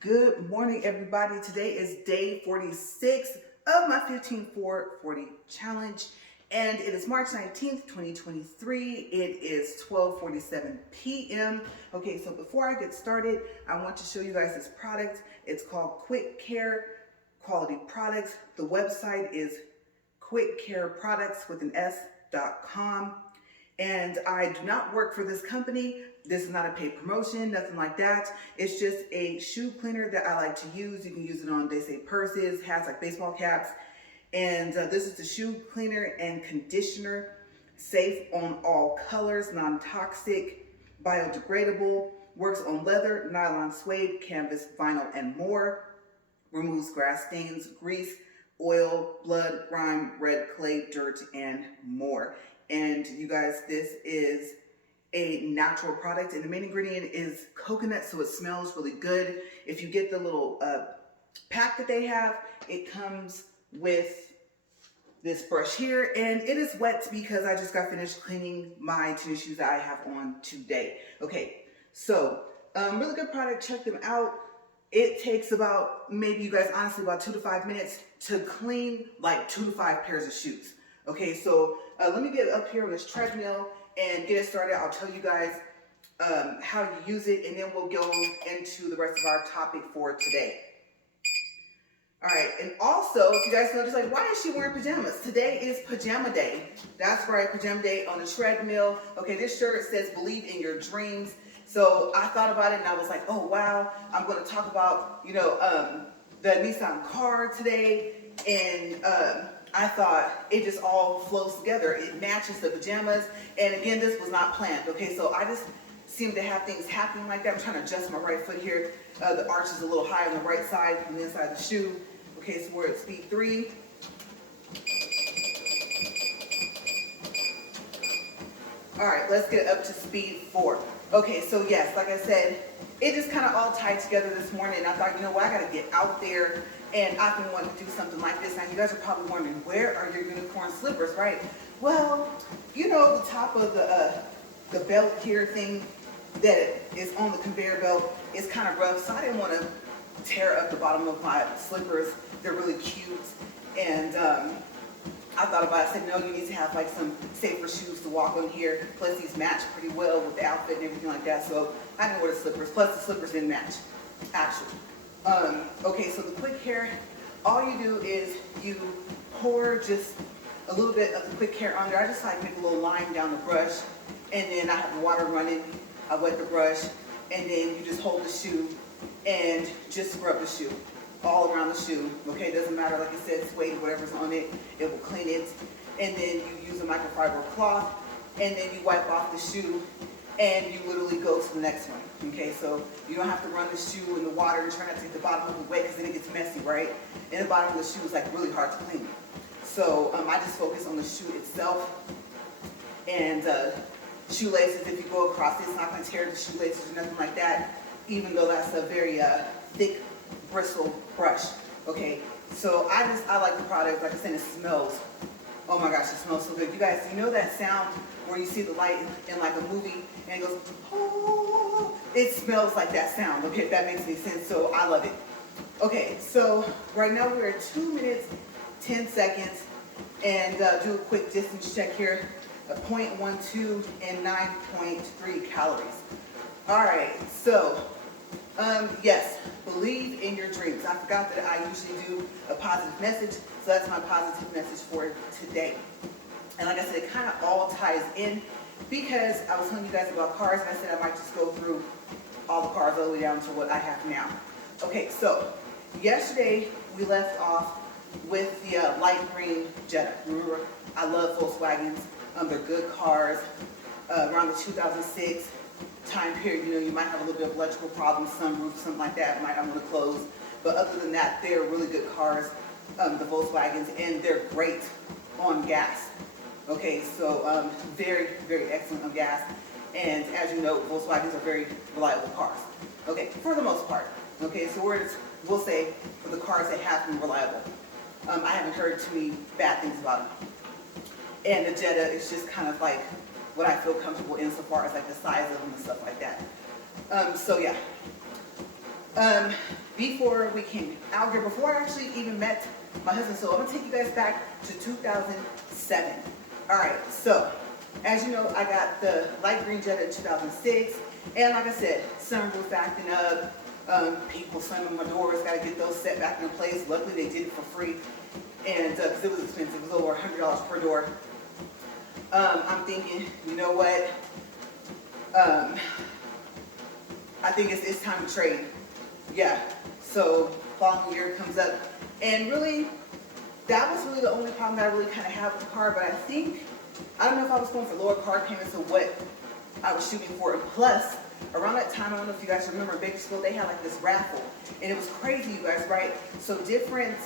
Good morning, everybody. Today is day 46 of my 15-4-40 challenge, and it is March 19th, 2023. It is 12:47 p.m. Okay, so before I get started, I want to show you guys this product. It's called Quick Care Quality Products. The website is quickcareproducts.com. And I do not work for this company. This is not a paid promotion, nothing like that. It's just a shoe cleaner that I like to use. You can use it on, they say, purses, hats like baseball caps. And this is the shoe cleaner and conditioner, safe on all colors, non-toxic, biodegradable, works on leather, nylon, suede, canvas, vinyl, and more. Removes grass stains, grease, oil, blood, grime, red clay, dirt, and more. And you guys, this is a natural product, and the main ingredient is coconut, so it smells really good. If you get the little pack that they have, it comes with this brush here, and it is wet because I just got finished cleaning my tennis shoes that I have on today. Okay, so really good product. Check them out. It takes about, maybe you guys, honestly, about 2 to 5 minutes to clean like 2 to 5 pairs of shoes. Okay, so let me get up here on this treadmill and get it started. I'll tell you guys how you use it, and then we'll go into the rest of our topic for today. All right, and also, if you guys notice, like, why is she wearing pajamas? Today is pajama day. That's right, pajama day on the treadmill. Okay, this shirt says "Believe in your dreams." So I thought about it, and I was like, oh wow, I'm going to talk about, the Nissan car today, and I thought it just all flows together. It matches the pajamas, and again, this was not planned. Okay, so I just seem to have things happening like that. I'm trying to adjust my right foot here. The arch is a little high on the right side, on the inside of the shoe. Okay, so we're at speed 3. All right, let's get up to speed 4. Okay, so yes, like I said, it just kind of all tied together this morning. I thought, you know what, I got to get out there, and I've been wanting to do something like this. Now, you guys are probably wondering, where are your unicorn slippers, right? Well, you know, the top of the belt here thing that is on the conveyor belt is kind of rough, so I didn't want to tear up the bottom of my slippers. They're really cute, and I thought about it. I said, no, you need to have like some safer shoes to walk on here. Plus, these match pretty well with the outfit and everything like that. So I didn't wear the slippers. Plus, the slippers didn't match, actually. Okay, so the Quick Care, all you do is you pour just a little bit of the Quick Care on there. I just like make a little line down the brush, and then I have the water running. I wet the brush, and then you just hold the shoe and just scrub the shoe all around the shoe. Okay, doesn't matter, like it says, suede, whatever's on it, it will clean it. And then you use a microfiber cloth, and then you wipe off the shoe, and you literally go to the next one. Okay, so you don't have to run the shoe in the water and try not to get the bottom of it wet, because then it gets messy, right? And the bottom of the shoe is like really hard to clean. So I just focus on the shoe itself, and shoelaces. If you go across it, it's not going to tear the shoelaces or nothing like that, even though that's a very thick bristle brush. Okay, so I like the product. Like I said, it smells, oh my gosh, it smells so good. You guys, you know that sound where you see the light in like a movie and it goes, oh, it smells like that sound. Okay, if that makes any sense. So I love it. Okay, so right now we're at 2 minutes 10 seconds, and do a quick distance check here. 0.12 and 9.3 calories. All right, so yes, believe in your dreams. I forgot that I usually do a positive message, so that's my positive message for today. And like I said, it kind of all ties in, because I was telling you guys about cars, and I said I might just go through all the cars all the way down to what I have now. Okay, so yesterday we left off with the light green Jetta. Remember, I love Volkswagens. They're good cars. Around the 2006 time period, you know, you might have a little bit of electrical problems, sunroof, something like that, might not want to close. But other than that, they're really good cars, the Volkswagens, and they're great on gas. Okay, so very, very excellent on gas. And as you know, Volkswagens are very reliable cars. Okay, for the most part. Okay, so we'll say for the cars that have been reliable. I haven't heard too many bad things about them. And the Jetta is just kind of like what I feel comfortable in, so far as like the size of them and stuff like that. So yeah. before we came out here, before I actually even met my husband. So I'm gonna take you guys back to 2007. All right, so as you know, I got the light green Jetta in 2006. And like I said, sunroof acting up, people slamming my doors, gotta get those set back in place. Luckily they did it for free. And because it was expensive, it was over $100 per door. I'm thinking, you know what? I think it's time to trade. Yeah, so following year comes up. And really, that was really the only problem that I really kind of had with the car. But I don't know if I was going for lower car payments or what I was shooting for. And plus, around that time, I don't know if you guys remember in Bakersfield, they had like this raffle. And it was crazy, you guys, right? So different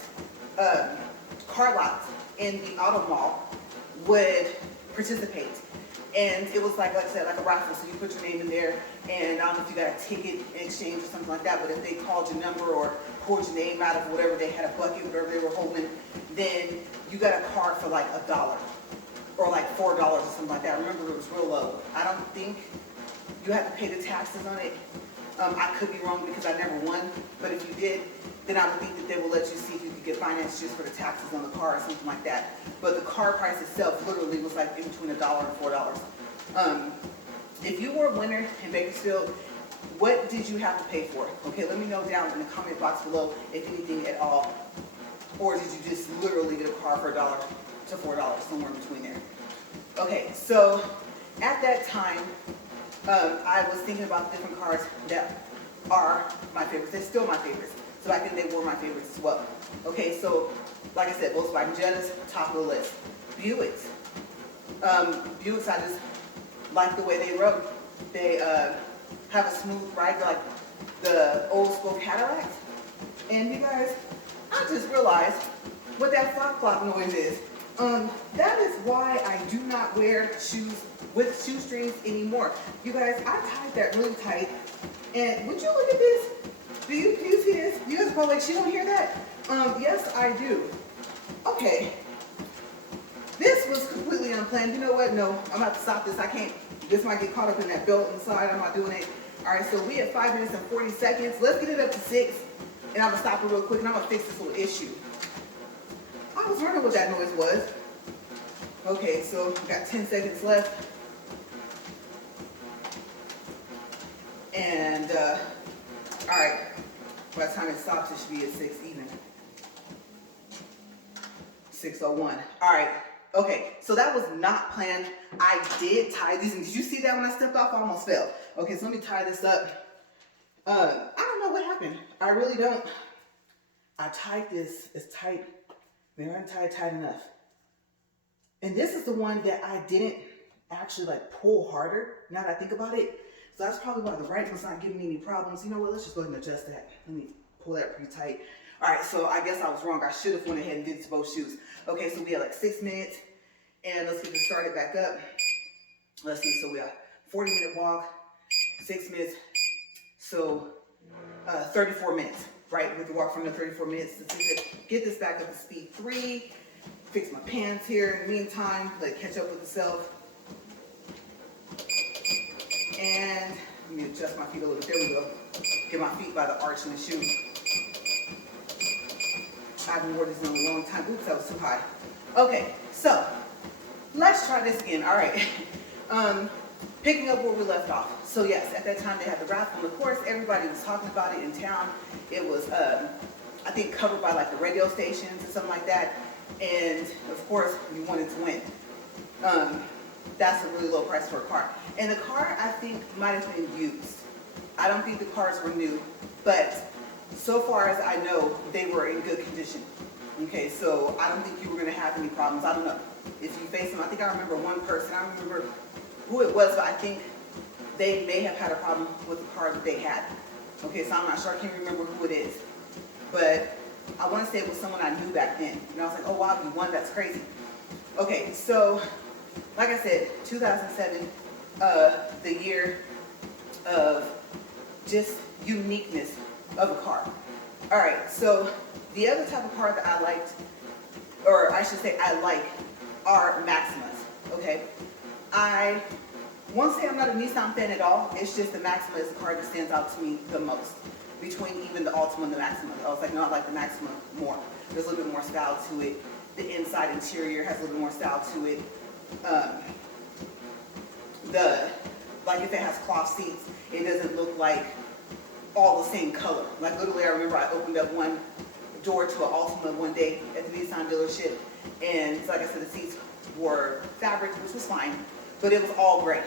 car lots in the auto mall would participate. And it was like I said, like a raffle. So you put your name in there, and I don't know if you got a ticket in exchange or something like that, but if they called your number or pulled your name out of whatever, they had a bucket, whatever they were holding, then you got a car for like $1 or like $4 or something like that. Remember, it was real low. I don't think you have to pay the taxes on it. I could be wrong because I never won, but if you did, then I would think that they will let you see if you could get finance just for the taxes on the car or something like that. But the car price itself literally was like in between $1 and $4. If you were a winner in Bakersfield, what did you have to pay for it? Okay, let me know down in the comment box below if anything at all. Or did you just literally get a car for $1 to $4, somewhere in between there? Okay, so at that time, I was thinking about different cars that are my favorites. They're still my favorites. So back then they were my favorites as well. Okay, so like I said, Volkswagen Jettas, top of the list. Buicks. Buicks, I just like the way they rode. They have a smooth ride like the old school Cadillacs. And you guys, I just realized what that flop flop noise is. That is why I do not wear shoes with shoestrings anymore. You guys, I tied that really tight. And would you look at this? Do you see this? You guys are probably like, she don't hear that? Yes, I do. Okay. This was completely unplanned. You know what? No, I'm about to stop this. I can't. This might get caught up in that belt inside. I'm not doing it. All right, so we at 5 minutes and 40 seconds. Let's get it up to 6. And I'm going to stop it real quick, and I'm going to fix this little issue. I was wondering what that noise was. Okay, so we got 10 seconds left. And, all right, by the time it stops, it should be at 6 even. 6:01. All right, okay, so that was not planned. I did tie these, and did you see that when I stepped off? I almost fell. Okay, so let me tie this up. I don't know what happened. I really don't. I tied this as tight. They aren't tight enough. And this is the one that I didn't actually like pull harder, now that I think about it. So that's probably why the right one's not giving me any problems. You know what, let's just go ahead and adjust that. Let me pull that pretty tight. All right, so I guess I was wrong. I should have went ahead and did it to both shoes. Okay, so we have like 6 minutes, and let's get this started back up. Let's see, so we got 40-minute walk, 6 minutes, so 34 minutes, right? We have to walk from the 34 minutes to get this back up to speed 3. Fix my pants here in the meantime, like catch up with the self. And let me adjust my feet a little bit. There we go. Get my feet by the arch in the shoe. I haven't worn this in a long time. Oops, that was too high. Okay, so let's try this again. All right. Picking up where we left off. So yes, at that time they had the raffle, and of course everybody was talking about it in town. It was, I think, covered by like the radio stations and something like that. And of course, you wanted to win. That's a really low price for a car. And the car, I think, might have been used. I don't think the cars were new, but so far as I know, they were in good condition. Okay, so I don't think you were going to have any problems. I don't know. If you face them, I think I remember one person. I don't remember who it was, but I think they may have had a problem with the car that they had. Okay, so I'm not sure. I can't remember who it is. But I want to say it was someone I knew back then. And I was like, oh wow, you won, that's crazy. Okay, so like I said, 2007, the year of just uniqueness of a car. All right, so the other type of car that I liked, or I should say I like, are Maximas, okay? I won't say I'm not a Nissan fan at all. It's just the Maxima is the car that stands out to me the most. between even the Altima and the Maxima. I was like, no, I like the Maxima more. There's a little bit more style to it. The inside interior has a little bit more style to it. Like if it has cloth seats, it doesn't look like all the same color. Like literally, I remember I opened up one door to an Altima one day at the Nissan dealership, and like I said, the seats were fabric, which was fine, but it was all gray.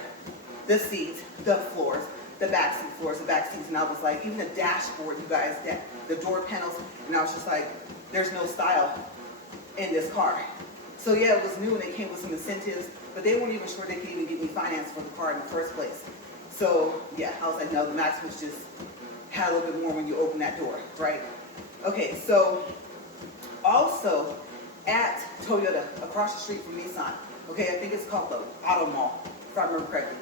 The seats, the floors, the back seat floors, the back seats, and I was like, even the dashboard, you guys, the door panels, and I was just like, there's no style in this car. So yeah, it was new and it came with some incentives, but they weren't even sure they could even get me finance for the car in the first place. So yeah, I was like, no, the Maxima's just had a little bit more when you open that door, right? Okay, so also at Toyota, across the street from Nissan, okay, I think it's called the Auto Mall, if I remember correctly.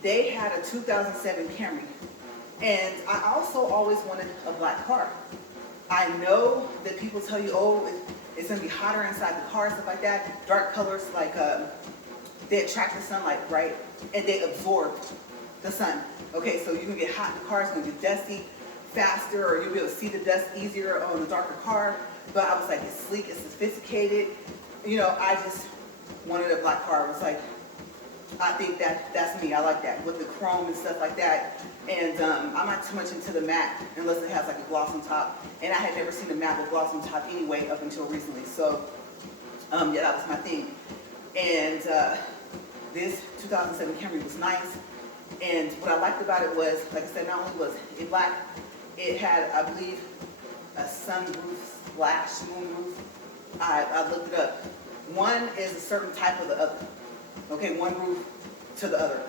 They had a 2007 Camry, and I also always wanted a black car. I know that people tell you, oh, it's gonna be hotter inside the car, stuff like that. Dark colors, like they attract the sunlight, right? And they absorb the sun. Okay, so you can get hot in the car, it's gonna get dusty faster, or you'll be able to see the dust easier on the darker car. But I was like, it's sleek, it's sophisticated. You know, I just wanted a black car. It was like, I think that's me. I like that with the chrome and stuff like that. And I'm not too much into the matte unless it has like a gloss on top. And I had never seen a matte with gloss on top anyway up until recently. So yeah, that was my thing. And this 2007 Camry was nice. And what I liked about it was, like I said, not only was it black, it had, I believe, a sunroof slash moonroof. I looked it up. One is a certain type of the other. Okay, one roof to the other.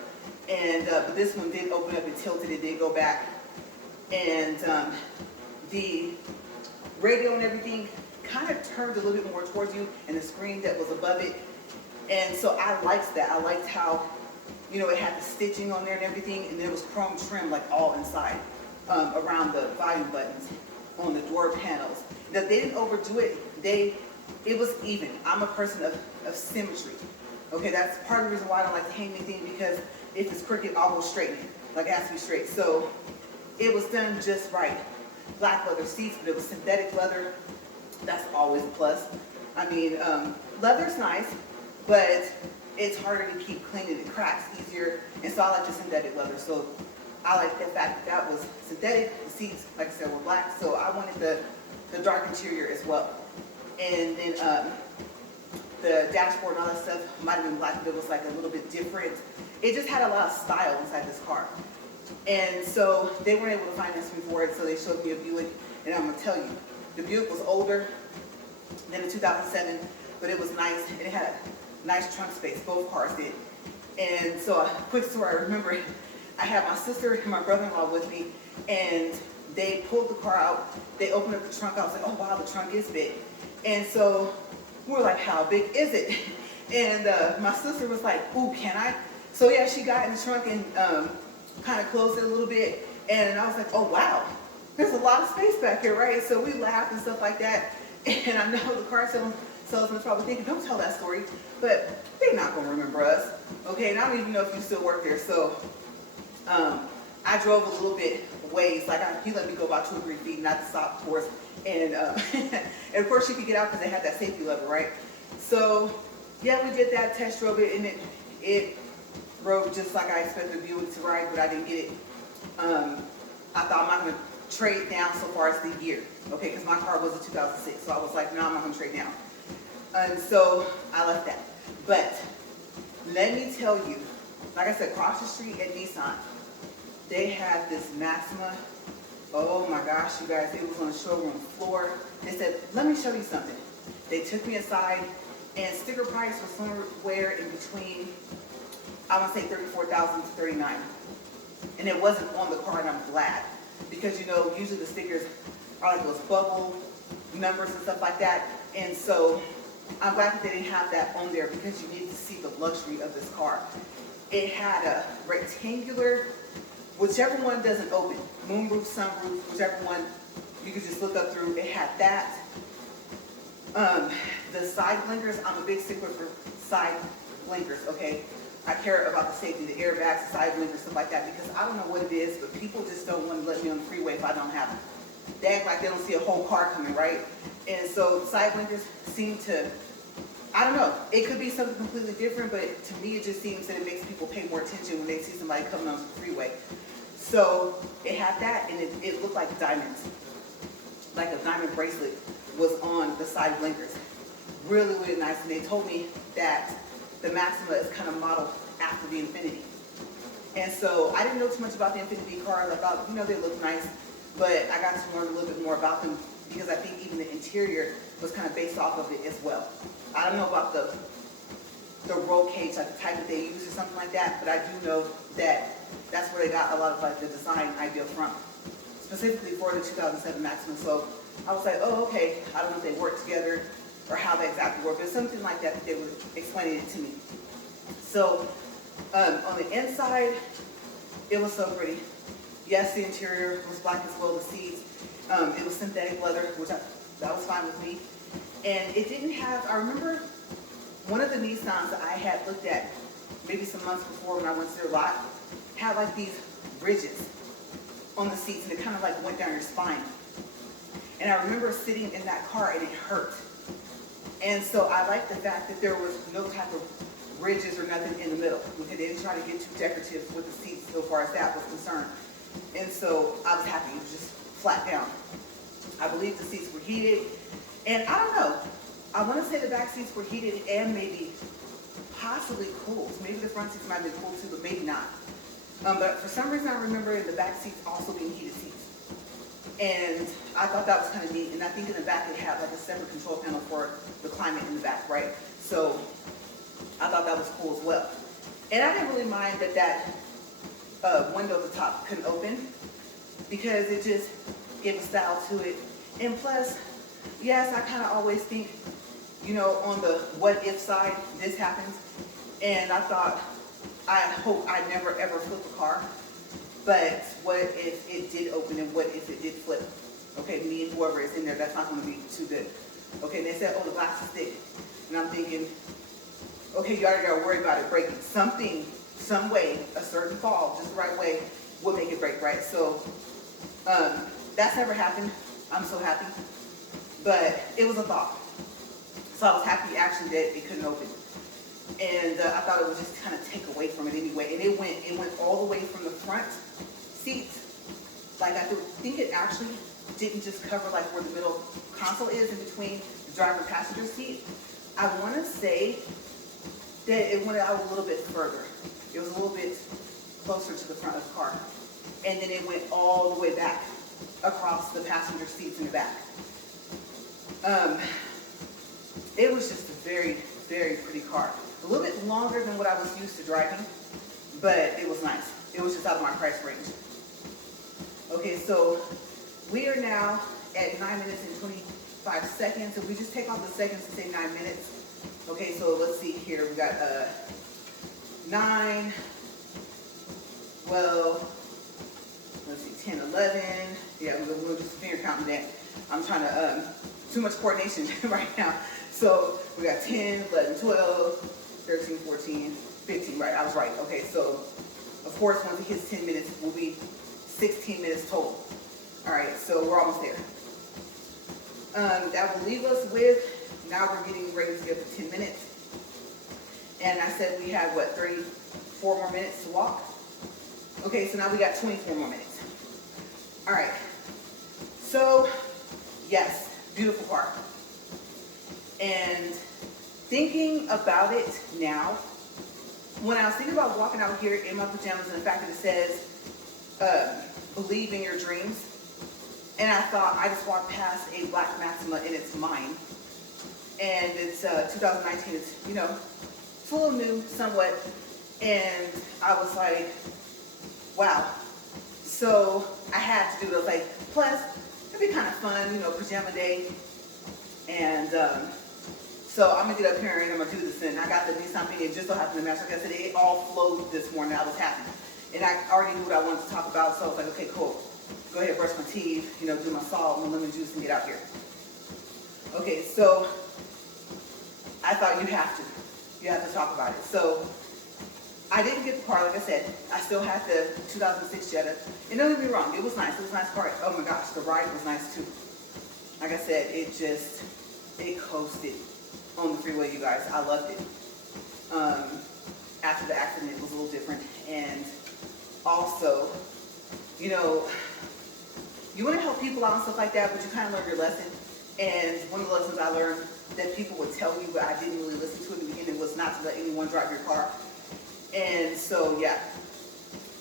And but this one did open up and tilted, it did go back. And the radio and everything kind of turned a little bit more towards you, and the screen that was above it. And so I liked that. I liked how, you know, it had the stitching on there and everything, and there was chrome trim like all inside, around the volume buttons, on the door panels. That they didn't overdo it. It was even. I'm a person of symmetry. Okay, that's part of the reason why I don't like to hang anything, because if it's crooked, I'll go straighten it. Like, it has to be straight. So it was done just right. Black leather seats, but it was synthetic leather. That's always a plus. I mean, leather's nice, but it's harder to keep clean and it cracks easier. And so I like the synthetic leather. So I like the fact that that was synthetic. The seats, like I said, were black. So I wanted the dark interior as well. And then the dashboard and all that stuff might have been black, but it was like a little bit different. It just had a lot of style inside this car. And so they weren't able to finance me for it, so they showed me a Buick. And I'm gonna tell you, the Buick was older than the 2007, but it was nice, and it had a nice trunk space, both cars did. And so a quick story, I remember I had my sister and my brother-in-law with me, and they pulled the car out, they opened up the trunk, I was like, oh wow, the trunk is big. And so we were like, how big is it? And my sister was like, ooh, can I? So yeah, she got in the trunk and kind of closed it a little bit. And I was like, oh wow, there's a lot of space back here, right? So we laughed and stuff like that. And I know the car salesman's probably thinking, don't tell that story. But they're not gonna remember us. Okay, and I don't even know if you still work there. So I drove a little bit ways, like he let me go about 2 or 3 feet, not to stop, of course. And, and of course she could get out because they had that safety lever, right? So yeah, we did that, test drove it, and it rode just like I expected the Buick to ride, but I didn't get it. I thought I'm not gonna trade down so far as the year, okay? Because my car was a 2006, so I was like, no, I'm not gonna trade down. And so I left that. But let me tell you, like I said, across the street at Nissan, they had this Maxima. Oh my gosh, you guys, it was on the showroom floor. They said, let me show you something. They took me aside, and sticker price was somewhere in between, I want to say 34,000 to 39. And it wasn't on the car, and I'm glad. Because, you know, usually the stickers are like those bubble numbers and stuff like that. And so I'm glad that they didn't have that on there, because you need to see the luxury of this car. It had a rectangular, whichever one doesn't open, moonroof, sunroof, whichever one you could just look up through, it had that. The side blinkers, I'm a big stickler for side blinkers, okay? I care about the safety, the airbags, the side blinkers, stuff like that, because I don't know what it is, but people just don't want to let me on the freeway if I don't have them. They act like they don't see a whole car coming, right? And so the side blinkers seem to, I don't know, it could be something completely different, but to me it just seems that it makes people pay more attention when they see somebody coming on the freeway. So it had that, and it looked like diamonds. Like a diamond bracelet was on the side blinkers. Really, really nice. And they told me that the Maxima is kind of modeled after the Infiniti. And so I didn't know too much about the Infiniti cars. I thought, you know, they looked nice, but I got to learn a little bit more about them because I think even the interior was kind of based off of it as well. I don't know about the roll cage, like the type that they use or something like that, but I do know that that's where they got a lot of like the design idea from, specifically for the 2007 Maxima. So I was like, oh, okay, I don't know if they work together or how they exactly work, but something like that they were explaining it to me. So on the inside, it was so pretty. Yes, the interior was black as well, the seats. It was synthetic leather, which that was fine with me. And it didn't have, I remember one of the Nissans that I had looked at maybe some months before when I went to their lot, had like these ridges on the seats, and it kind of like went down your spine. And I remember sitting in that car and it hurt. And so I liked the fact that there was no type of ridges or nothing in the middle. They didn't try to get too decorative with the seats so far as that was concerned. And so I was happy. It was just flat down. I believe the seats were heated. And I don't know. I want to say the back seats were heated and maybe possibly cooled. Maybe the front seats might have been cooled too, but maybe not. But for some reason I remember the back seats also being heated seats. And I thought that was kind of neat. And I think in the back it had like a separate control panel for the climate in the back, right? So I thought that was cool as well. And I didn't really mind that window at the top couldn't open, because it just gave a style to it. And plus, yes, I kind of always think, you know, on the what if side, this happens. And I thought, I hope I never ever flip a car. But what if it did open, and what if it did flip? Okay, me and whoever is in there, that's not going to be too good. Okay, and they said, oh, the glass is thick. And I'm thinking, okay, you already got to worry about it breaking. Something, some way, a certain fall, just the right way, will make it break, right? So that's never happened. I'm so happy. But it was a thought. So I was happy actually that it couldn't open. And I thought it would just kind of take away from it anyway. And it went all the way from the front seats. Like I think it actually didn't just cover like where the middle console is in between the driver and passenger seat. I want to say that it went out a little bit further. It was a little bit closer to the front of the car. And then it went all the way back across the passenger seats in the back. It was just a very, very pretty car. A little bit longer than what I was used to driving, but it was nice. It was just out of my price range. Okay, so we are now at 9 minutes and 25 seconds. If we just take off the seconds to say 9 minutes. Okay, so let's see here. We got 9, 12, let's see, 10, 11. Yeah, we'll do some finger counting that. I'm trying to, too much coordination right now. So we got 10, 11, 12, 13, 14, 15, right, I was right. Okay, so of course once it hits 10 minutes, we'll be 16 minutes total. All right, so we're almost there. That will leave us with, now we're getting ready to get to 10 minutes. And I said we had, what, 34 more minutes to walk? Okay, so now we got 24 more minutes. All right, so yes, beautiful car. And thinking about it now, when I was thinking about walking out here in my pajamas and the fact that it says, believe in your dreams, and I thought I just walked past a black Maxima and it's mine. And it's 2019, it's, you know, it's a little new somewhat. And I was like, wow. So I had to do it. I was like, plus, it'd be kind of fun, you know, pajama day. And so I'm gonna get up here and I'm gonna do this. And I got the Nissan thing, it just so happened to match. Like I said, it all flowed this morning. I was happy. And I already knew what I wanted to talk about, so I was like, okay, cool. Go ahead, brush my teeth, you know, do my salt, my lemon juice, and get out here. Okay, so I thought you have to talk about it. So I didn't get the car, like I said. I still had the 2006 Jetta. And don't get me wrong, it was nice. It was a nice car. Oh my gosh, the ride was nice too. Like I said, it coasted on the freeway, you guys. I loved it. After the accident, it was a little different. And also, you know, you want to help people out and stuff like that, but you kind of learn your lesson. And one of the lessons I learned that people would tell you, but I didn't really listen to in the beginning, was not to let anyone drive your car. And so, yeah,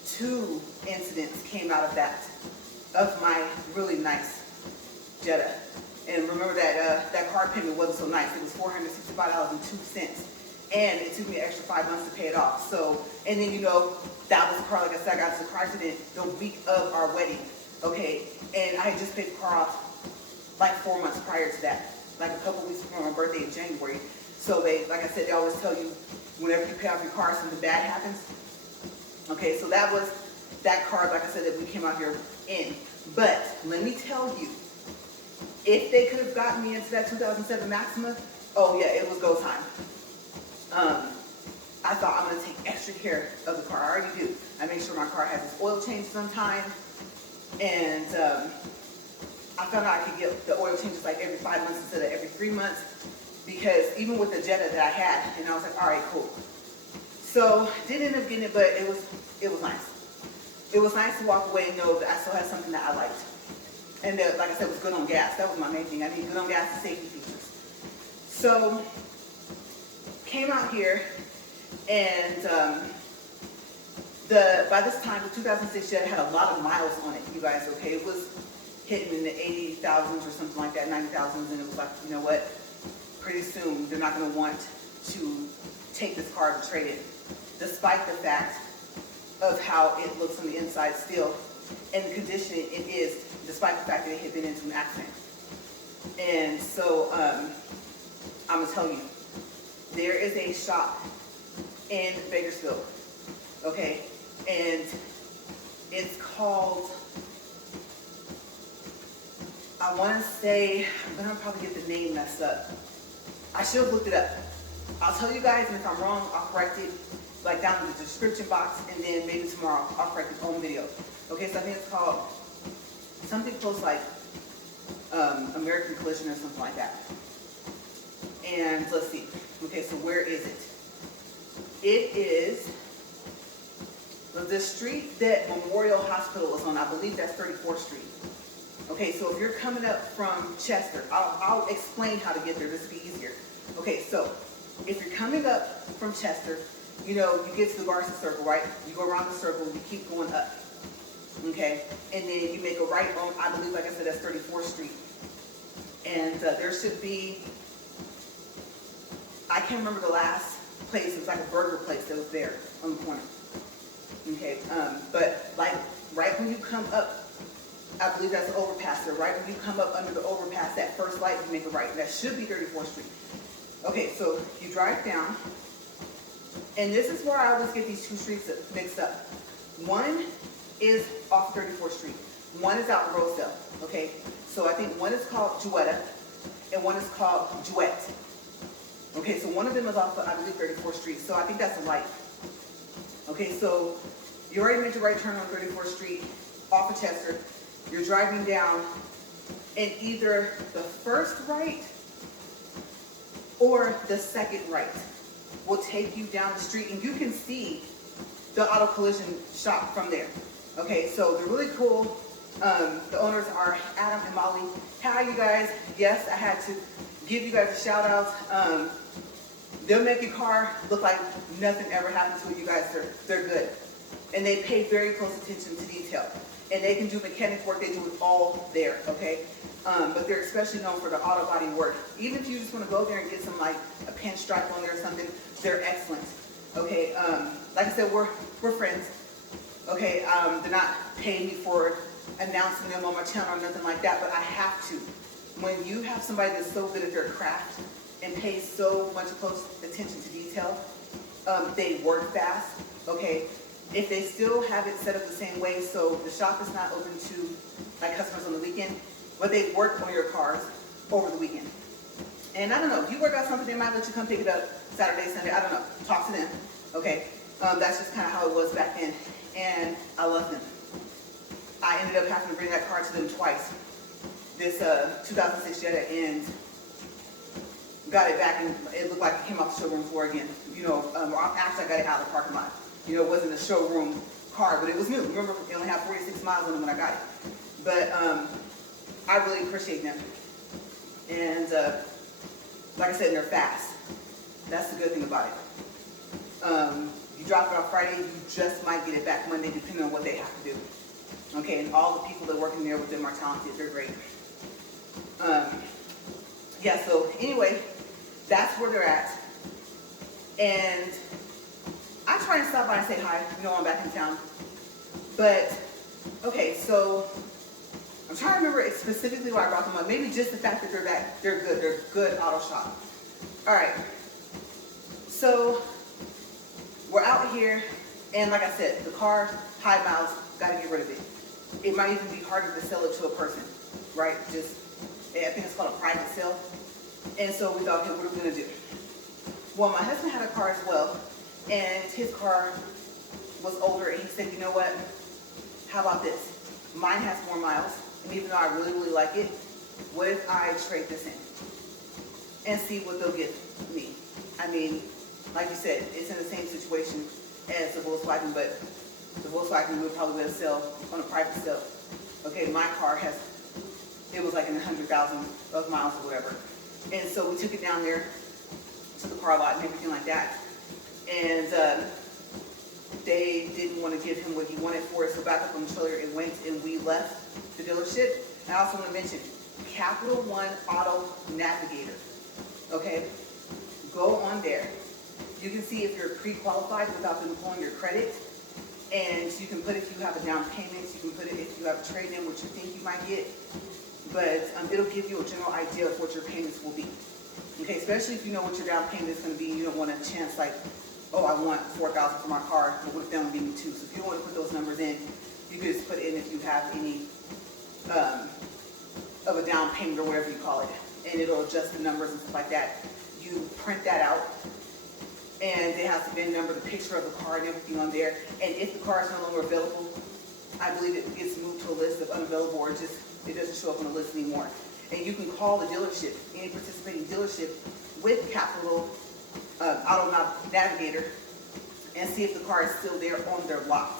2 incidents came out of that, of my really nice Jetta. And remember that that car payment wasn't so nice. It was $465.02. And it took me an extra 5 months to pay it off. So, and then, you know, that was the car, like I said, I got into a car accident the week of our wedding, okay? And I had just paid the car off like 4 months prior to that, like a couple weeks before my birthday in January. So they, like I said, they always tell you, whenever you pay off your car, something bad happens. Okay, so that was that car, like I said, that we came out here in. But let me tell you, if they could have gotten me into that 2007 Maxima, oh yeah, it was go time. I thought I'm going to take extra care of the car. I already do. I make sure my car has its oil changed sometime. And I found out I could get the oil changes like every 5 months instead of every 3 months. Because even with the Jetta that I had, and I was like, all right, cool. So didn't end up getting it, but it was nice. It was nice to walk away and know that I still had something that I liked. And that, like I said, was good on gas. That was my main thing. I need good on gas and safety features. So came out here, and by this time, the 2006 Jetta had a lot of miles on it, you guys, okay? It was hitting in the 80,000s or something like that, 90,000s, and it was like, you know what? Pretty soon, they're not going to want to take this car to trade it, despite the fact of how it looks on the inside still, and the condition it is, despite the fact that it had been into an accident. And so, I'm going to tell you, there is a shop in Bakersfield, okay, and it's called, I want to say, I'm going to probably get the name messed up. I should have looked it up. I'll tell you guys, and if I'm wrong, I'll correct it, like down in the description box, and then maybe tomorrow I'll correct it on video. Okay, so I think it's called something close like American Collision or something like that. And let's see. Okay, so where is it? It is the street that Memorial Hospital is on. I believe that's 34th Street. Okay, so if you're coming up from Chester, I'll explain how to get there. This will be easier. Okay, so if you're coming up from Chester, you know, you get to the Garza Circle, right? You go around the circle, you keep going up. Okay, and then you make a right on, I believe, like I said, that's 34th Street. And there should be, I can't remember the last place. It was like a burger place that was there on the corner. Okay, but like right when you come up, I believe that's the overpass there. Right when you come up under the overpass, that first light, you make a right. That should be 34th Street. Okay, so you drive down, and this is where I always get these two streets mixed up. One is off 34th Street. One is out in Rosedale. Okay, so I think one is called Jetta, and one is called Duet. Okay, so one of them is off of, I believe, 34th Street. So I think that's a light. Okay, so you already made your right turn on 34th Street off of Chester. You're driving down, and either the first right or the second right will take you down the street, and you can see the auto collision shop from there. Okay, so they're really cool. The owners are Adam and Molly. Hi, you guys. Yes, I had to give you guys a shout out. They'll make your car look like nothing ever happened to it. You guys, they're good. And they pay very close attention to detail. And they can do mechanic work. They do it all there, okay? But they're especially known for the auto body work. Even if you just want to go there and get some, like, a pinstripe on there or something, they're excellent, okay? Like I said, we're friends, okay? They're not paying me for announcing them on my channel or nothing like that, but I have to. When you have somebody that's so good at their craft and pays so much close attention to detail, they work fast, okay? If they still have it set up the same way, so the shop is not open to like customers on the weekend, but they work on your cars over the weekend. And I don't know, if you work out something, they might let you come pick it up Saturday, Sunday, I don't know, talk to them, okay? That's just kind of how it was back then. And I love them. I ended up having to bring that car to them twice. This 2006 Jetta, and got it back, and it looked like it came off the showroom floor again. You know, after I got it out of the parking lot. You know, it wasn't a showroom car, but it was new. Remember, it only had 46 miles on it when I got it. But I really appreciate them. And like I said, they're fast. That's the good thing about it. You drop it off Friday, you just might get it back Monday, depending on what they have to do. Okay, and all the people that work in there with them are talented. They're great. Yeah, so anyway, that's where they're at. And I try and stop by and say hi. You know, I'm back in town. But, okay, so I'm trying to remember specifically why I brought them up. Maybe just the fact that they're back. They're good. They're good auto shop. All right. So we're out here, and like I said, the car, high miles, got to get rid of it. It might even be harder to sell it to a person, right? Just, I think it's called a private sale. And so we thought, okay, what are we going to do? Well, my husband had a car as well, and his car was older, and he said, you know what? How about this? Mine has more miles, and even though I really, really like it, what if I trade this in and see what they'll give me? I mean, like you said, it's in the same situation as the Volkswagen, but the Volkswagen we would probably let sell on a private sale. Okay, my car has, it was like in 100,000 of miles or whatever. And so we took it down there to the car lot and everything like that. And they didn't want to give him what he wanted for it, so back up on the trailer it went, and we left the dealership. And I also want to mention Capital One Auto Navigator. Okay, go on there. You can see if you're pre-qualified without them pulling your credit, and you can put if you have a down payment, you can put it if you have a trade-in, what you think you might get, but it'll give you a general idea of what your payments will be. Okay, especially if you know what your down payment is going to be. You don't want a chance like, oh, I want $4,000 for my car, but what if they only give me $2,000? So if you don't want to put those numbers in, you can just put in if you have any of a down payment or whatever you call it, and it'll adjust the numbers and stuff like that. You print that out, and it has the VIN number, the picture of the car, and everything on there. And if the car is no longer available, I believe it gets moved to a list of unavailable, or just it doesn't show up on the list anymore. And you can call the dealership, any participating dealership with Capital Auto Navigator, and see if the car is still there on their lot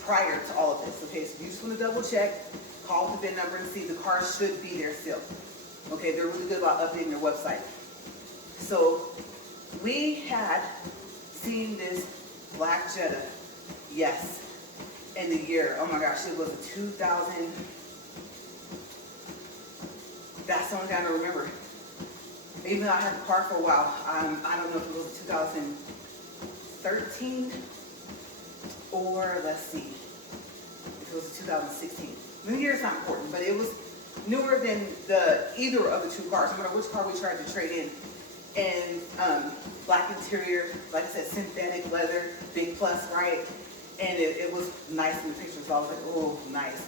prior to all of this. Okay, so you just want to double check, call the VIN number, and see the car should be there still. Okay, they're really good about updating their website. So we had seen this Black Jetta, yes, in the year, oh my gosh, it was a 2000, that's the only thing I don't remember. Even though I had the car for a while, I don't know if it was 2013 or let's see, if it was 2016. The year is not important, but it was newer than either of the two cars, no matter which car we tried to trade in. And black interior, like I said, synthetic leather, big plus, right? And it was nice in the pictures, so I was like, oh, nice.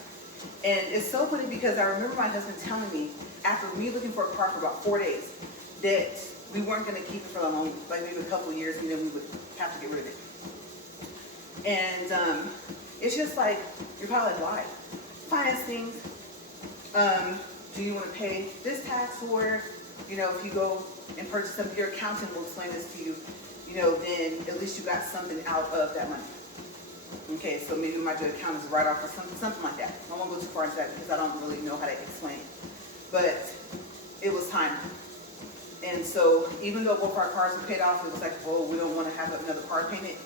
And it's so funny because I remember my husband telling me, after me looking for a car for about 4 days, that we weren't going to keep it for long, like maybe a couple of years, and then we would have to get rid of it. And it's just like, you're probably like, why? Finance things. Do you want to pay this tax, or, you know, if you go and purchase something, your accountant will explain this to you, you know, then at least you got something out of that money. Okay, so maybe my account is right off or something like that. I won't go too far into that because I don't really know how to explain it. But it was time. And so even though both our cars were paid off, it was like, oh, we don't want to have another car payment.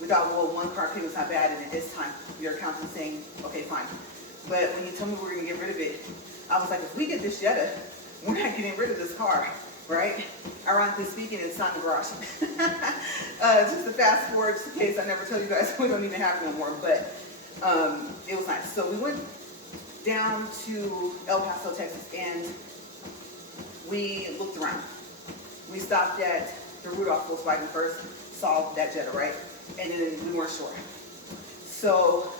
We thought, well, one car payment's not bad, and at this time, your accountant's saying, okay, fine. But when you told me we were going to get rid of it, I was like, if we get this Jetta, we're not getting rid of this car, right? Ironically speaking, it's not in the garage. Just to fast forward, just in case I never tell you guys, we don't even have it no more, but it was nice. So we went down to El Paso, Texas, and we looked around. We stopped at the Rudolph Volkswagen first, saw that Jetta, right? And then we weren't sure. So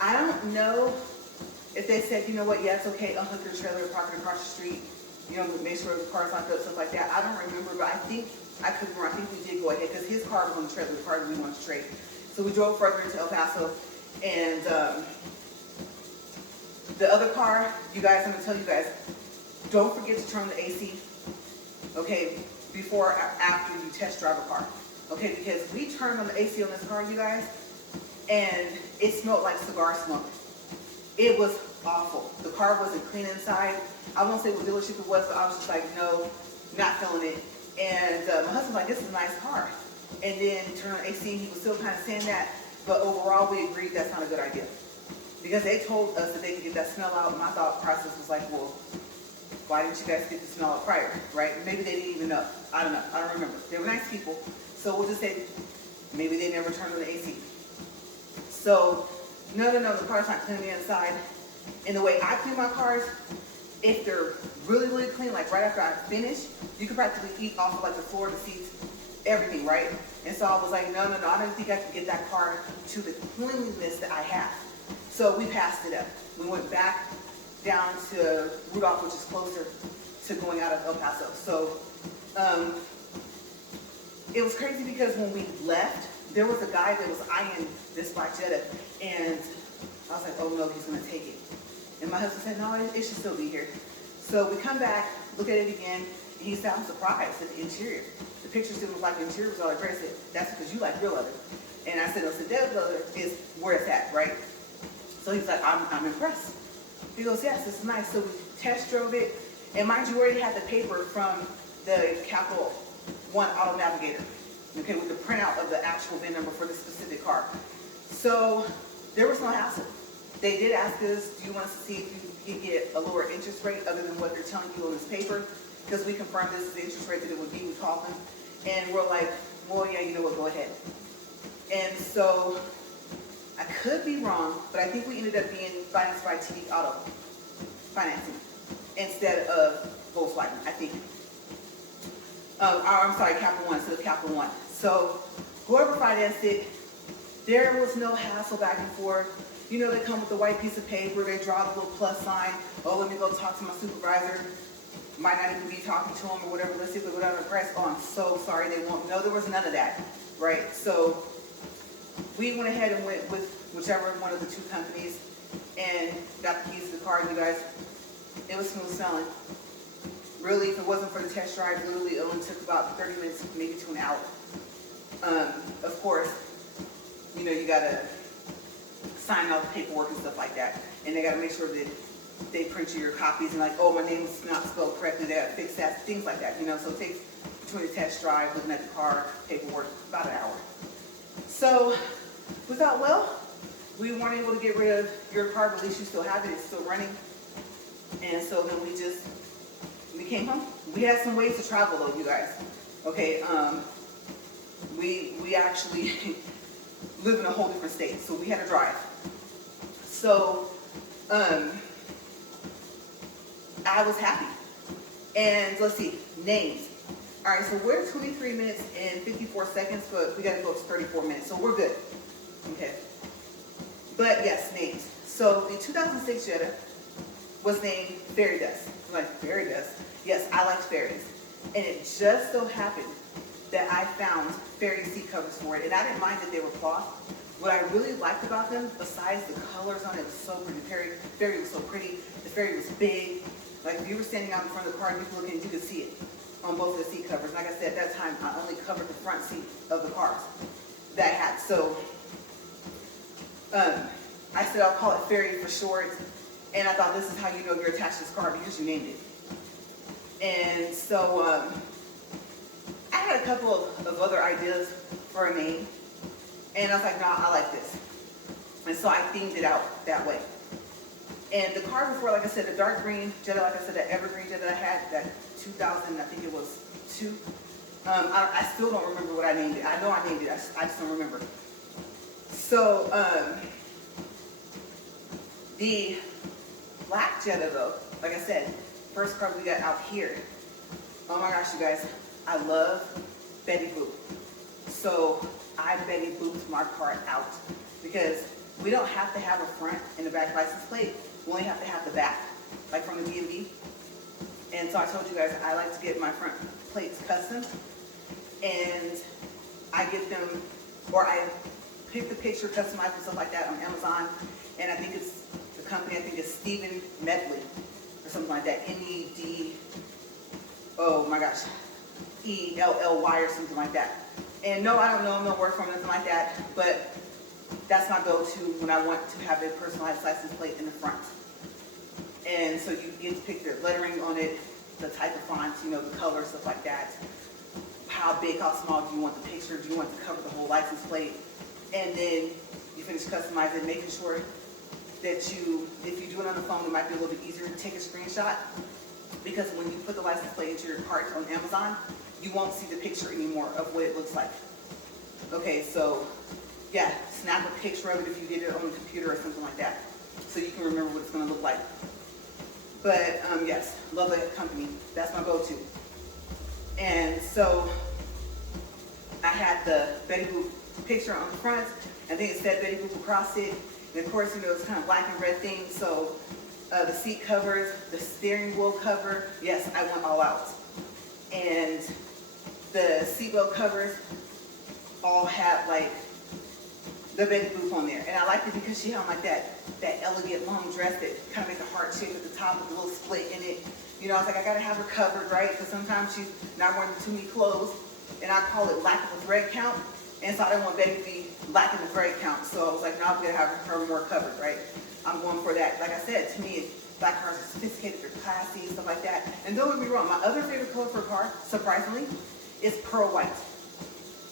I don't know if they said, you know what, yeah, it's okay, unhook your trailer, park it across the street, you know, make sure the car's locked up, stuff like that. I don't remember, but I think I could remember, I think we did go ahead because his car was on the trailer, the car that we wanted to trade. So we drove further into El Paso, and the other car, you guys, I'm gonna tell you guys, don't forget to turn the AC, okay, before or after you test drive a car, okay, because we turned on the AC on this car, you guys, and it smelled like cigar smoke. It was awful. The car wasn't clean inside. I won't say what dealership it was, but I was just like, no, not feeling it. And my husband was like, this is a nice car. And then turned on AC, he was still kind of saying that, but overall we agreed that's not a good idea. Because they told us that they could get that smell out, and my thought process was like, well, why didn't you guys get the smell out prior, right? Maybe they didn't even know. I don't know. I don't remember. They were nice people. So we'll just say maybe they never turned on the AC. So, no, the car's not clean inside. And the way I clean my cars, if they're really, really clean, like right after I finish, you can practically eat off of like the floor, the seats, everything, right? And so I was like, no, I don't think I can get that car to the cleanliness that I have. So we passed it up. We went back down to Rudolph, which is closer to going out of El Paso. So it was crazy because when we left, there was a guy that was eyeing this Black Jetta, and I was like, oh no, he's gonna take it. And my husband said, no, it should still be here. So we come back, look at it again, and he said, I'm surprised at the interior. The pictures didn't look like the interior was all like great. I said, that's because you like real leather. And I said, no, Sedell leather is where it's at, right? So he's like, I'm impressed. He goes, yes, it's nice. So we test drove it, and mind you, we already had the paper from the Capital One Auto Navigator, okay, with the printout of the actual VIN number for the specific car. So there was no hassle. They did ask us, do you want us to see if you can get a lower interest rate other than what they're telling you on this paper? Because we confirmed this is the interest rate that it would be. We called them, and we're like, well, yeah, you know what, go ahead. And so I could be wrong, but I think we ended up being financed by TD Auto Financing instead of Volkswagen, I think. I'm sorry, Capital One, instead of Capital One. So whoever financed it, there was no hassle back and forth. You know, they come with the white piece of paper, they draw the little plus sign. Oh, let me go talk to my supervisor. Might not even be talking to him or whatever. Let's see if they go down to the price. Oh, I'm so sorry, they won't. No, there was none of that, right? So we went ahead and went with whichever one of the two companies and got the keys to the car. You guys, it was smooth sailing. Really, if it wasn't for the test drive, literally it only took about 30 minutes, maybe to an hour. Of course, you know, you gotta sign all the paperwork and stuff like that, and they gotta make sure that they print you your copies and like, oh, my name is not spelled correctly, they gotta fix that, things like that, you know. So it takes between the test drive, looking at the car, paperwork, about an hour. So we thought, well, we weren't able to get rid of your car, but at least you still have it, it's still running. And so then we came home. We had some ways to travel though, you guys. Okay, we actually live in a whole different state, so we had to drive. So I was happy. And let's see, names. All right, so we're 23 minutes and 54 seconds, but we gotta go to 34 minutes, so we're good. Okay. But yes, names. So the 2006 Jetta was named Fairy Dust. I'm like, Fairy Dust? Yes, I like fairies. And it just so happened that I found fairy seat covers for it, and I didn't mind that they were cloth. What I really liked about them, besides the colors on it, was so pretty. The fairy was so pretty. The fairy was big. Like if you were standing out in front of the car, you could look and you could see it on both of the seat covers. Like I said, at that time, I only covered the front seat of the cars that I had. So I said I'll call it Fairy for short, and I thought this is how you know you're attached to this car because you named it. And so I had a couple of other ideas for a name, and I was like, nah, I like this. And so I themed it out that way. And the car before, like I said, the dark green Jetta, like I said, that evergreen Jetta that I had, that 2000, I think it was 2. I still don't remember what I named it. I know I named it, I just don't remember. So the Black Jetta though, like I said, first car we got out here. Oh my gosh, you guys, I love Betty Boop. So I Betty Booped my car out because we don't have to have a front and a back license plate. We only have to have the back, like from the DMV. And so I told you guys I like to get my front plates custom. and I get them, or I pick the picture, customize and stuff like that on Amazon, and I think it's the company, I think it's Stephen Medley or something like that, M-E-D, oh my gosh, E-L-L-Y or something like that. And no, I don't know, I'm no work for nothing like that, but that's my go-to when I want to have a personalized license plate in the front. And so you get to pick the lettering on it, the type of font, you know, the color, stuff like that. How big, how small do you want the picture? Do you want to cover the whole license plate? And then you finish customizing, making sure that you, if you do it on the phone, it might be a little bit easier to take a screenshot, because when you put the license plate into your cart on Amazon, you won't see the picture anymore of what it looks like. Okay, so yeah, snap a picture of it if you did it on the computer or something like that, so you can remember what it's going to look like. But yes, love that company. That's my go-to. And so I had the Betty Boop picture on the front, and then it said Betty Boop across it. And of course, you know, it's kind of black and red thing. So the seat covers, the steering wheel cover, yes, I went all out. And the seatbelt covers all had like the Betty Boop on there. And I liked it because she had like that elegant long dress that kind of makes a heart shape at the top with a little split in it. You know, I was like, I gotta have her covered, right? Because sometimes she's not wearing too many clothes, and I call it lack of a thread count. And so I didn't want Betty to be lacking the thread count. So I was like, no, I'm gonna have her more covered, right? I'm going for that. Like I said, to me, black cars are sophisticated, they're classy, stuff like that. And don't get me wrong, my other favorite color for a car, surprisingly, is pearl white.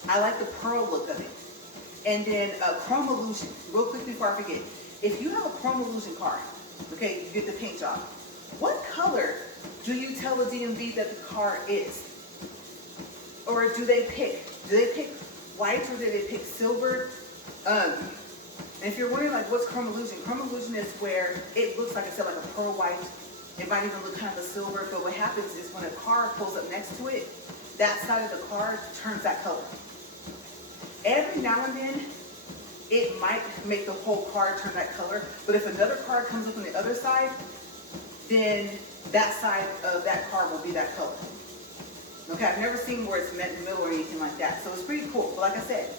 I like the pearl look of it. And then chrome illusion, real quick before I forget. If you have a chrome illusion car, okay, you get the paint job, what color do you tell the DMV that the car is? Or do they pick white, or do they pick silver? And if you're wondering like what's chrome illusion is where it looks like I said like a pearl white. It might even look kind of a silver, but what happens is when a car pulls up next to it, that side of the car turns that color. Every now and then, it might make the whole car turn that color, but if another car comes up on the other side, then that side of that car will be that color. Okay, I've never seen where it's met in the middle or anything like that, so it's pretty cool. But like I said,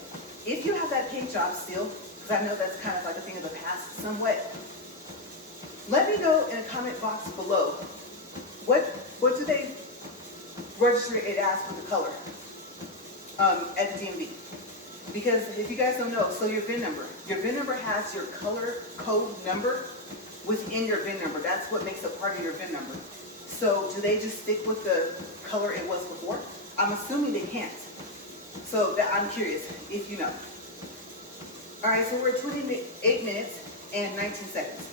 if you have that paint job still, because I know that's kind of like a thing of the past somewhat, let me know in the comment box below, what do they register it as for the color at the DMV? Because if you guys don't know, so your VIN number has your color code number within your VIN number. That's what makes it part of your VIN number. So do they just stick with the color it was before? I'm assuming they can't. So I'm curious if you know. All right, so we're at 28 minutes and 19 seconds.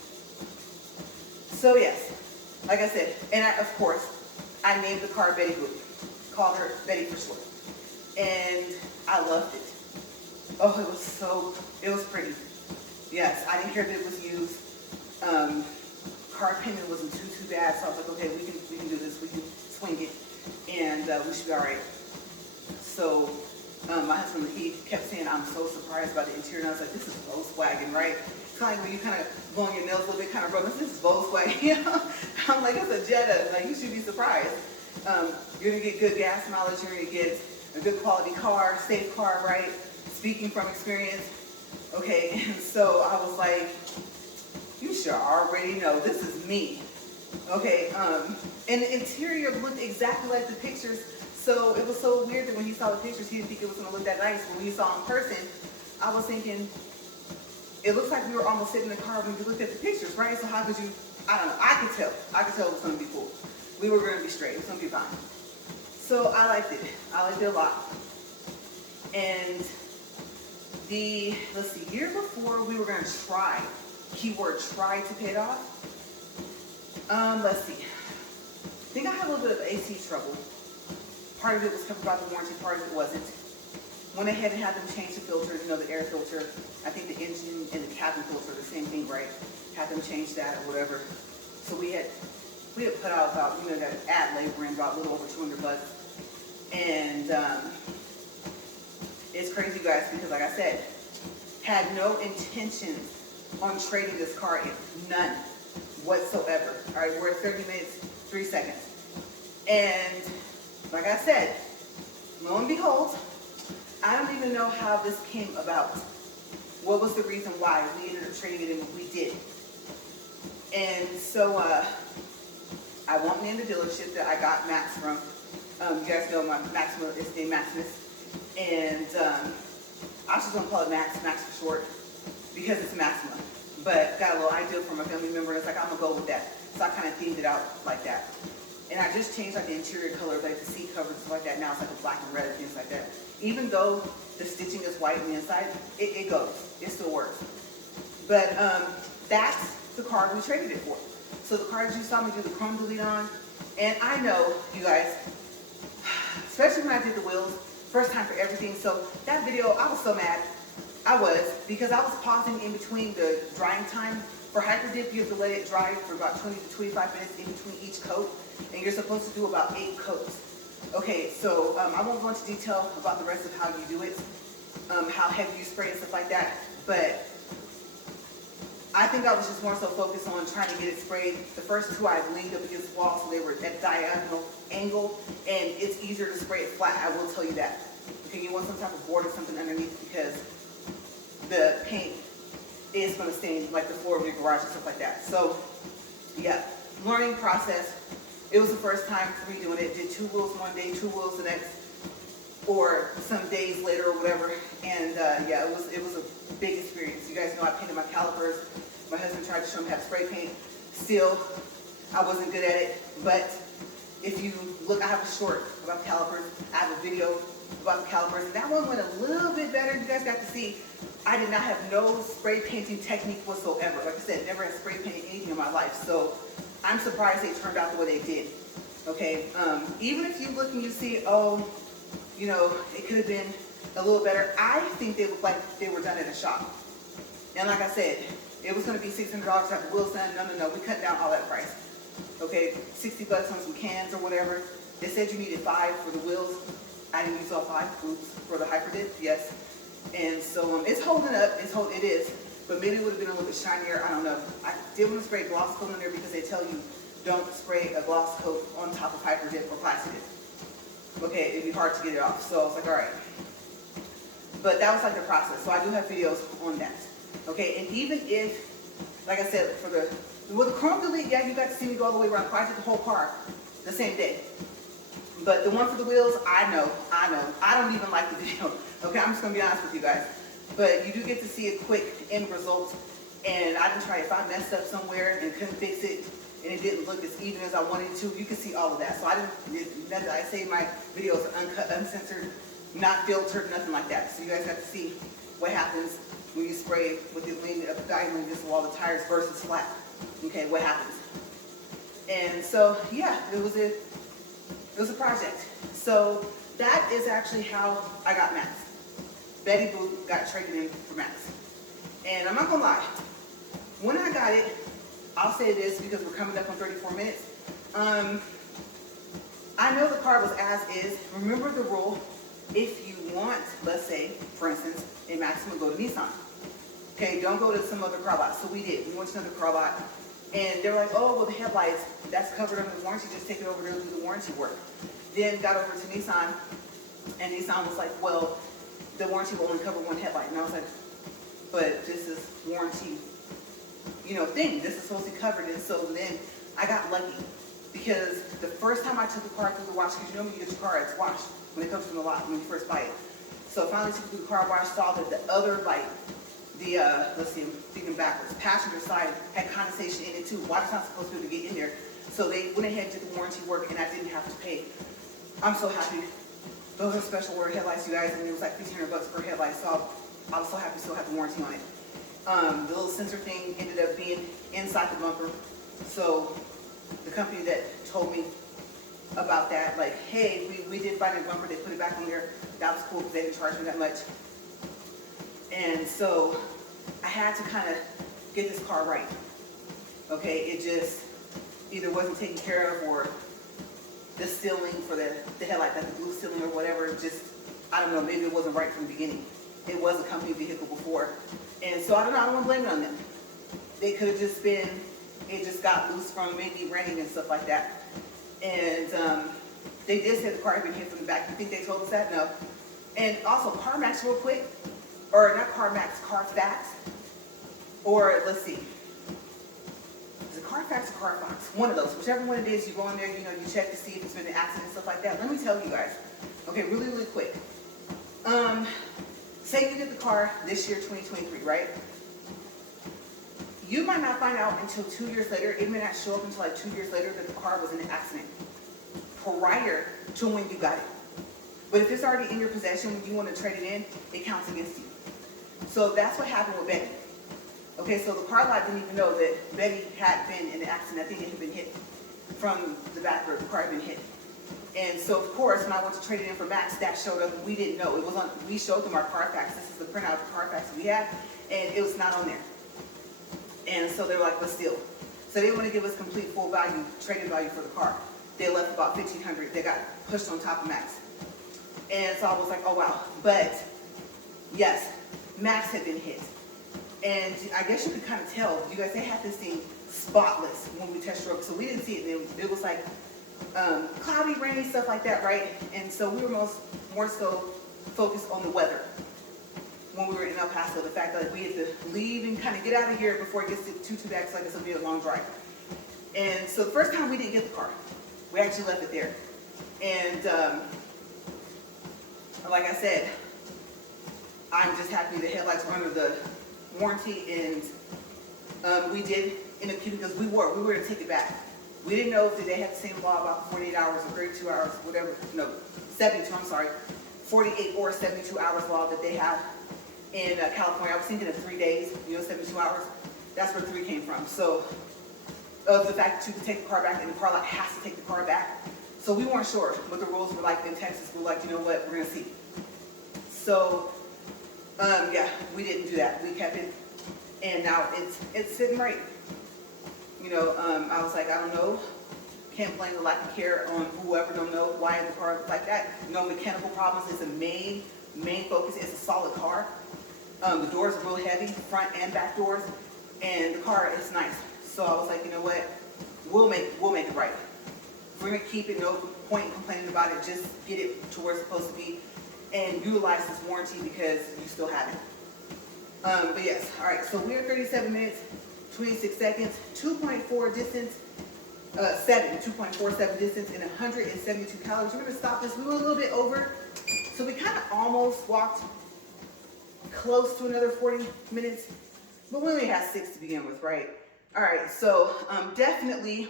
So yes, like I said, and of course, I named the car Betty Boop. Called her Betty for short. And I loved it. Oh, it was pretty. Yes, I didn't care if it was used. Car payment wasn't too bad, so I was like, okay, we can do this, we can swing it, and we should be all right. So my husband, he kept saying, I'm so surprised by the interior, and I was like, this is Volkswagen, right? It's kind of like when you kind of blowing your nails a little bit, kind of rubbing, this is Volkswagen, you know? I'm like, it's a Jetta, like you should be surprised. You're gonna get good gas mileage, you're gonna get a good quality car, safe car, right? Speaking from experience, okay, and so I was like, you sure already know this is me, okay, and the interior looked exactly like the pictures, so it was so weird that when he saw the pictures, he didn't think it was going to look that nice. When he saw in person, I was thinking, it looks like we were almost sitting in the car when you looked at the pictures, right? So how could you, I don't know, I could tell it was going to be cool. We were going to be straight, it was going to be fine. So I liked it a lot. And let's see, year before we were going to try, keyword try to pay it off. Let's see. I think I had a little bit of AC trouble. Part of it was covered by the warranty, part of it wasn't. Went ahead and had them change the filters, you know, the air filter. I think the engine and the cabin filter are the same thing, right? Had them change that or whatever. So we had put out about, you know, that ad labor in about a little over $200. And it's crazy, guys, because like I said, had no intentions on trading this car in, none whatsoever. All right, we're at 30 minutes, 3 seconds. And like I said, lo and behold, I don't even know how this came about. What was the reason why we ended up trading it in what we did? And so I won't name the dealership that I got Max from. You guys know my Maxima is named Maximus. And I was just gonna call it Max for short, because it's Maxima. But got a little idea from a family member, and it's like, I'm gonna go with that. So I kind of themed it out like that. And I just changed like the interior colors, like the seat covers and stuff like that. Now it's like a black and red and things like that. Even though the stitching is white on the inside, it goes. It still works. But that's the card we traded it for. So the card you saw me do the chrome delete on, and I know, you guys, especially when I did the wheels, first time for everything. So that video, I was so mad. I was, because I was pausing in between the drying time. For hyper dip, you have to let it dry for about 20 to 25 minutes in between each coat, and you're supposed to do about 8 coats. Okay, so I won't go into detail about the rest of how you do it, how heavy you spray and stuff like that, but I think I was just more so focused on trying to get it sprayed. The first 2 I leaned up against the wall, so they were at a diagonal angle, and it's easier to spray it flat, I will tell you that. Okay, you want some type of board or something underneath, because the paint is going to stain like the floor of your garage and stuff like that. So yeah, learning process. It was the first time for me doing it. Did 2 wheels one day, 2 wheels the next, or some days later or whatever. And yeah, it was a big experience. You guys know I painted my calipers. My husband tried to show me how to spray paint. Still, I wasn't good at it. But if you look, I have a short about calipers. I have a video about the calipers, and that one went a little bit better. You guys got to see. I did not have no spray painting technique whatsoever. Like I said, never had spray painted anything in my life. So I'm surprised they turned out the way they did. Okay, even if you look and you see, oh, you know, it could have been a little better. I think they look like they were done at a shop. And like I said, it was going to be $600 to have the wheels done. No, we cut down all that price. Okay, 60 bucks on some cans or whatever. They said you needed 5 for the wheels. I didn't use all 5. Oops. For the hyper dip, yes. And so it's holding up. It is, but maybe it would have been a little bit shinier. I don't know. I did want to spray gloss coat in there because they tell you don't spray a gloss coat on top of hyper dip or plastic dip. Okay, it'd be hard to get it off. So I was like, all right. But that was like the process. So I do have videos on that. Okay, and even if, like I said, for the chrome delete, yeah, you got to see me go all the way around. I did the whole car the same day. But the one for the wheels, I know. I don't even like the video. Okay, I'm just going to be honest with you guys. But you do get to see a quick end result. And I didn't try it. If I messed up somewhere and couldn't fix it, and it didn't look as even as I wanted it to, you can see all of that. So I say my videos are uncut, uncensored, not filtered, nothing like that. So you guys got to see what happens when you spray with it leaning up diagonally against the wall, the tires versus flat. Okay, what happens? And so, yeah, it was a project. So that is actually how I got Max. Betty Boo got traded in for Max. And I'm not gonna lie, when I got it, I'll say this because we're coming up on 34 minutes. I know the car was as is. Remember the rule, if you want, let's say, for instance, in Maxima, go to Nissan. Okay, don't go to some other car lot. So we did. We went to another car lot. And they were like, oh, well, the headlights, that's covered under the warranty. Just take it over there and do the warranty work. Then got over to Nissan, and Nissan was like, well, the warranty will only cover one headlight. And I was like, but this is warranty, thing. This is supposed to be covered. And so then I got lucky because the first time I took the car through the wash, because when you get your car, it's washed when it comes from the lot, when you first buy it. So I finally took it through the car wash, saw that the other light, let's see, I'm thinking backwards, passenger side had condensation in it too. Water's not supposed to be able to get in there. So they went ahead and did the warranty work, and I didn't have to pay. I'm so happy. Those are special order headlights, you guys, and it was like $1,500 per headlight, so I was so happy to still have the warranty on it. The little sensor thing ended up being inside the bumper. So the company that told me about that, like, hey, we did find a bumper, they put it back on there. That was cool because they didn't charge me that much. And so I had to kind of get this car right. Okay, it just either wasn't taken care of, or the sealing for the headlight, like the blue sealing or whatever, just, I don't know, maybe it wasn't right from the beginning. It was a company vehicle before. And so I don't want to blame it on them. They could have just been, it just got loose from maybe raining and stuff like that. And They did say the car had been hit from the back. You think they told us that? No. And also, CarMax real quick, or not CarMax, Carfax, or let's see, is it Carfax or Carfox? One of those, whichever one it is, you go in there, you know, you check to see if it's been an accident and stuff like that. Let me tell you guys, okay, really, really quick. Say you get the car this year, 2023, right? You might not find out until 2 years later. It may not show up until like 2 years later that the car was in an accident prior to when you got it. But if it's already in your possession, when you want to trade it in, it counts against you. So that's what happened with Betty. Okay, so the car lot didn't even know that Betty had been in an accident. I think it had been hit from the back, or the car had been hit. And so, of course, when I went to trade it in for Max, that showed up. We didn't know. It was on. We showed them our Carfax. This is the printout of the Carfax we had, and it was not on there. And so they were like, "But still," so they want to give us complete full value, trading value for the car. They left about $1,500. They got pushed on top of Max, and so I was like, "Oh wow!" But yes, Max had been hit, and I guess you could kind of tell. You guys, they had this thing spotless when we test drove, so we didn't see it. And it was like cloudy, rainy, stuff like that, right? And so we were more so focused on the weather when we were in El Paso. The fact that we had to leave and kind of get out of here before it gets too bad, so like it's gonna be a long drive. And so the first time we didn't get the car, we actually left it there. And like I said, I'm just happy the headlights were under the warranty, and we did end up keeping, because we were going to take it back. We didn't know if they had the same law about 48 hours or 32 hours, whatever, no, 72, I'm sorry, 48 or 72 hours law that they have in California. I was thinking of 3 days, 72 hours. That's where 3 came from. So, of the fact that you could take the car back, and the car lot has to take the car back. So we weren't sure what the rules were like in Texas. We were like, you know what, we're gonna see. So, yeah, we didn't do that. We kept it, and now it's sitting right. I was like, I don't know. Can't blame the lack of care on whoever. Don't know why the car was like that. No mechanical problems. It's a main focus. It's a solid car. The doors are real heavy, front and back doors, and the car is nice. So I was like, you know what? We'll make it right. If we're gonna keep it, no point in complaining about it. Just get it to where it's supposed to be, and utilize this warranty because you still have it. But yes, all right. So we're 37 minutes, 26 seconds, 2.4 distance. 2.47 distance, and 172 calories. We're gonna stop this. We were a little bit over, so we kind of almost walked close to another 40 minutes, but we only had 6 to begin with, right? All right, so definitely,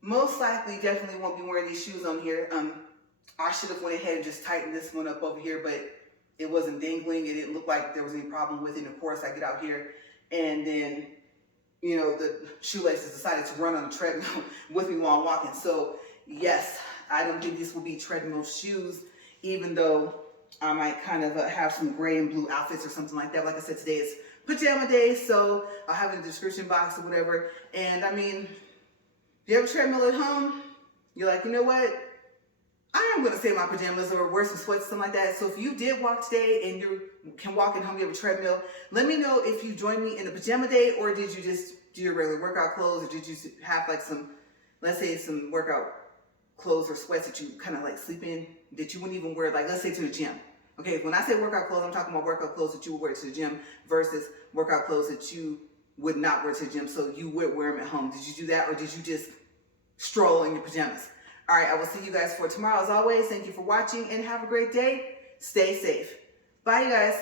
most likely, definitely won't be wearing these shoes on here. I should have went ahead and just tightened this one up over here, but it wasn't dangling. It didn't look like there was any problem with it. And of course, I get out here, and then the shoelaces decided to run on the treadmill with me while I'm walking. So yes, I don't think these will be treadmill shoes, even though I might kind of have some gray and blue outfits or something like that. Like I said, today is pajama day, so I'll have it in the description box or whatever. And I mean, if you have a treadmill at home, you're like, you know what? I am going to save my pajamas or wear some sweats, something like that. So if you did walk today and you can walk at home, you have a treadmill, let me know if you joined me in the pajama day, or did you just do your regular workout clothes, or did you have like some, let's say some workout clothes or sweats that you kind of like sleep in, that you wouldn't even wear, like let's say to the gym. Okay, when I say workout clothes, I'm talking about workout clothes that you would wear to the gym versus workout clothes that you would not wear to the gym, so you would wear them at home. Did you do that, or did you just stroll in your pajamas? All right, I will see you guys for tomorrow. As always, thank you for watching and have a great day. Stay safe. Bye, you guys.